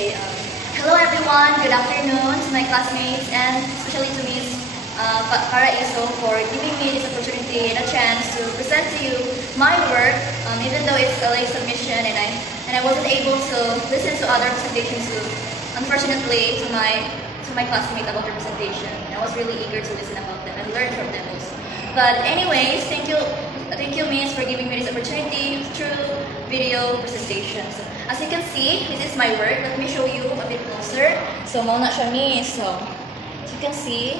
Okay, hello everyone, good afternoon to my classmates and especially to Ms. Paraiso for giving me this opportunity and a chance to present to you my work, even though it's a late submission and I wasn't able to listen to other presentations unfortunately to my classmates about their presentation. I was really eager to listen about them and learn from them also. But anyways, thank you Miss for giving me this opportunity through video presentation. So, as you can see, this is my work. Let me show you a bit closer. So, mauna siya Miss. So, as you can see,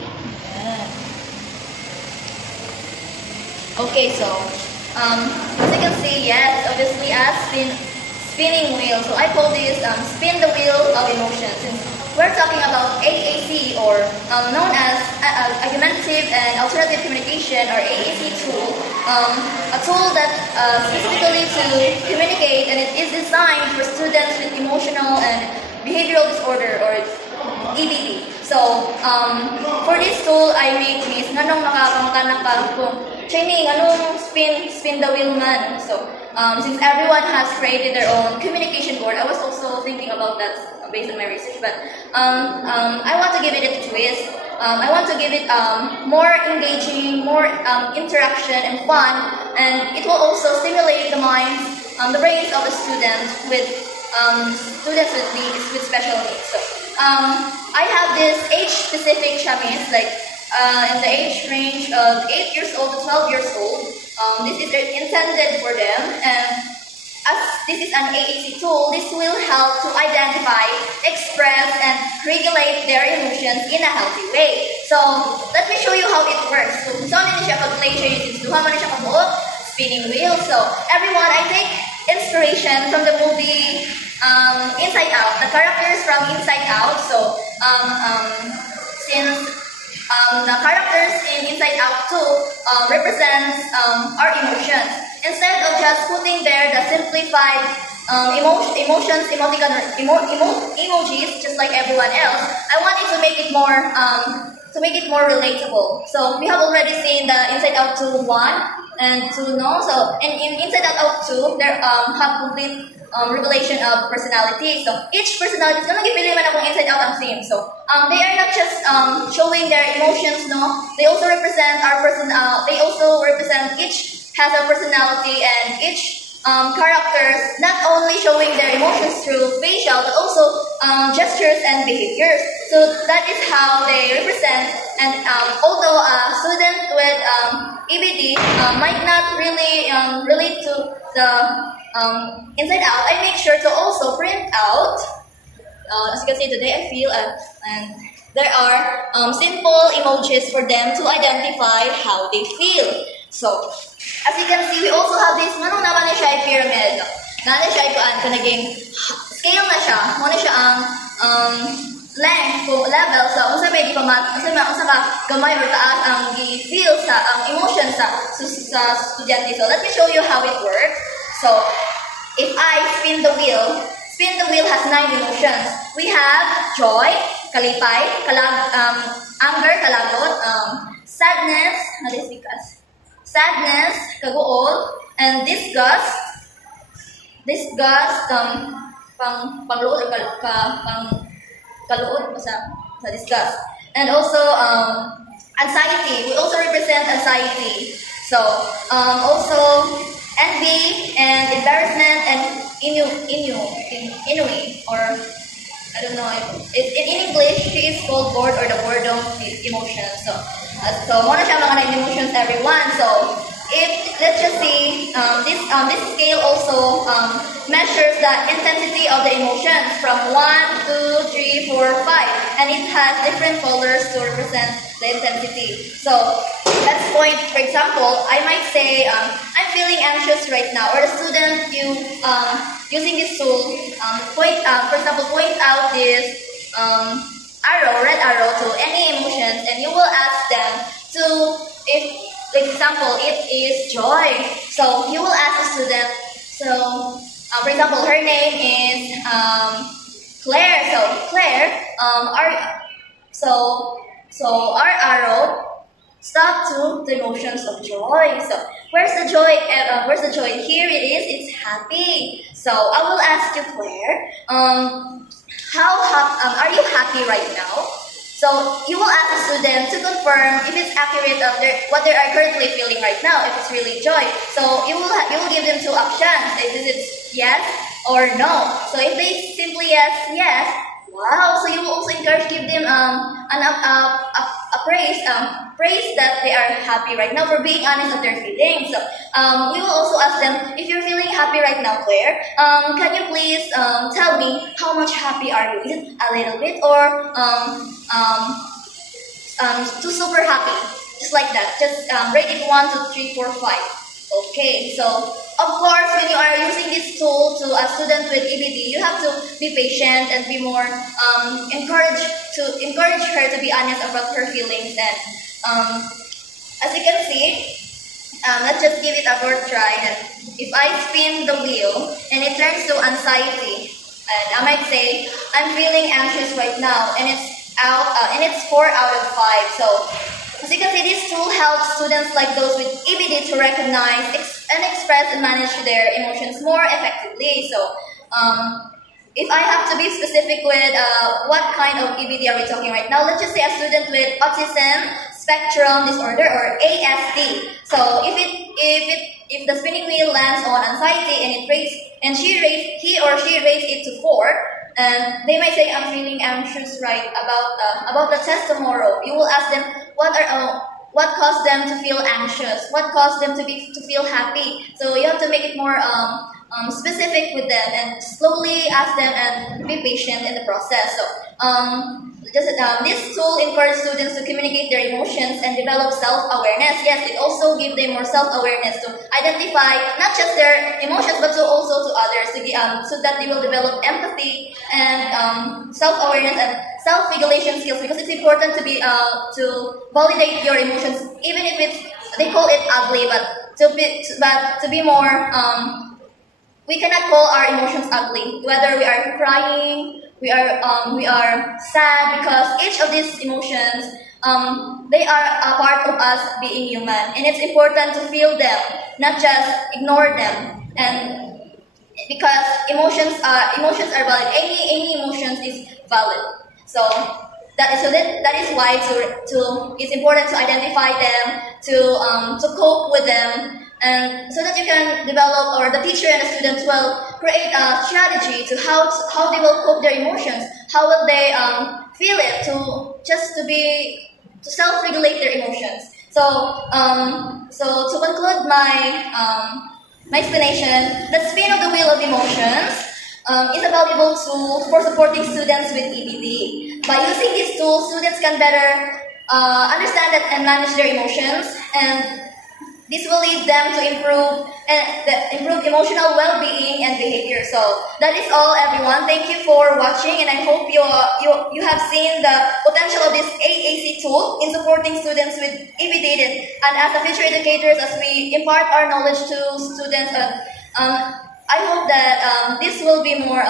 ayan. Okay, so, as you can see, yes, obviously as spinning wheel. So, I call this spin the wheel of emotions. Since we're talking about AAC, or known as Argumentative and Alternative Communication, or AAC tool, a tool that specifically to communicate, and it is designed for students with emotional and behavioral disorder, or EBD. So, for this tool, I make Miss nganong nakakangka ka kung training, anong spin the wheel man. So, since everyone has created their own communication board, I was also thinking about that based on my research, but I want to give it a twist. I want to give it more engaging, more interaction and fun, and it will also stimulate the minds, the brains of the students with special needs. So, I have this age-specific chamis, like in the age range of 8 years old to 12 years old. This is intended for them, and as this is an AAC tool, this will help to identify, express, and regulate their emotions in a healthy way. So, let me show you how it works. So, kung saan nila siya pag-play siya, since duha man na siya kabuot, spinning wheel. So, everyone, I take inspiration from the movie Inside Out, the characters from Inside Out. So, since the characters in Inside Out 2 represents our emotions. Instead of just putting there the simplified emotions, emojis, just like everyone else, I wanted to make it more relatable. So we have already seen the Inside Out 2 1 and 2 no. So in Inside Out 2, there have complete revelation of personality. So each personality is gonna give man akong Inside Out ang theme. So they are not just showing their emotions, no. They also represent our they also represent each has a personality, and each characters not only showing their emotions through facial but also gestures and behaviors. So that is how they represent. And although a student with EBD might not really relate to the Inside Out, I make sure to also print out. As you can see today, I feel and there are simple emojis for them to identify how they feel. So, as you can see, we also have this, manong naman na siya ay pyramid. Nana siya ay kanaging scale na siya. Muna siya ang length, level sa unsa may di pa unsa ka gamay or taas ang gi-feel sa ang emotion sa estudyante. So, let me show you how it works. So, if I spin the wheel has 9 emotions. We have joy, kalipay, anger, kalagot, sadness, sadness, kaguol, and disgust, pangluod or kaluod sa disgust, and also anxiety. We also represent anxiety. So also envy and embarrassment and ennui, or I don't know. In English, she is called bored, or the boredom emotion. So muna siya mga emotions, everyone. So, let's just see, this scale also measures the intensity of the emotions from 1, 2, 3, 4, 5, and it has different colors to represent the intensity. So, let's point, for example, I might say, I'm feeling anxious right now, or the student using this tool, for example, point out this red arrow to any emotions, and you will ask them to, if, for example, it is joy. So you will ask the student, so for example, her name is Claire. So Claire, our arrow stop to the emotions of joy. So where's the joy? Where's the joy? Here it is. It's happy. So I will ask you, Claire, are you happy right now? So you will ask the student to confirm if it's accurate of what they are currently feeling right now, if it's really joy. So you will give them two options, if it's yes or no. So if they simply yes, wow. So you will also give them a praise that they are happy right now for being honest of their feelings. So we will also ask them, if you're feeling happy right now, Claire, can you please tell me how much happy are you? Is it a little bit or too super happy? Just like that. Just rate it 1, 2, 3, 4, 5. Okay, so of course, when you are using this tool to a student with EBD, you have to be patient and be more encourage her to be honest about her feelings. And as you can see, let's just give it a short try. And if I spin the wheel and it turns to anxiety, and I might say I'm feeling anxious right now, and it's 4 out of 5. So as you can see, this tool helps students like those with EBD to recognize and express and manage their emotions more effectively. So if I have to be specific with what kind of EBD are we talking right now, let's just say a student with autism spectrum disorder or ASD. So if the spinning wheel lands on anxiety and he or she raised it to 4, and they might say, I'm feeling anxious about the test tomorrow. You will ask them what caused them to feel anxious, what caused them to feel happy. So you have to make it more specific with them and slowly ask them and be patient in the process. So this tool encourages students to communicate their emotions and develop self-awareness. Yes, it also gives them more self-awareness to identify not just their emotions but also to others, so that they will develop empathy and self-awareness and self-regulation skills, because it's important to to validate your emotions, even if they call it ugly, but to be more. We cannot call our emotions ugly, whether we are crying, we are sad, because each of these emotions, they are a part of us being human, and it's important to feel them, not just ignore them. And because emotions are valid, any emotions is valid. So that is why it's important to identify them, to cope with them. And so that you can develop, or the teacher and the students will create a strategy to how they will cope their emotions, how will they feel it, to self-regulate their emotions. So to conclude my explanation, the spin of the wheel of emotions is a valuable tool for supporting students with EBD. By using this tool, students can better understand and manage their emotions, and this will lead them to improve emotional well-being and behavior. So that is all, everyone. Thank you for watching, and I hope you have seen the potential of this AAC tool in supporting students with EBD. And as the future educators, as we impart our knowledge to students, I hope that this will be more.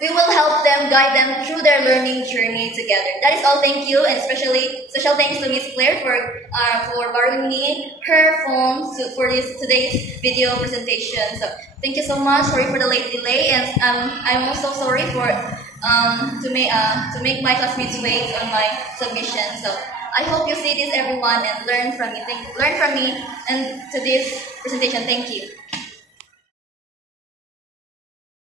We will help them, guide them through their learning journey together. That is all. Thank you, and special thanks to Miss Claire for borrowing me her phone for today's video presentation. So thank you so much. Sorry for the late delay, and I'm also sorry for to make my classmates wait on my submission. So I hope you see this, everyone, and learn from me. Learn from me and to this presentation. Thank you.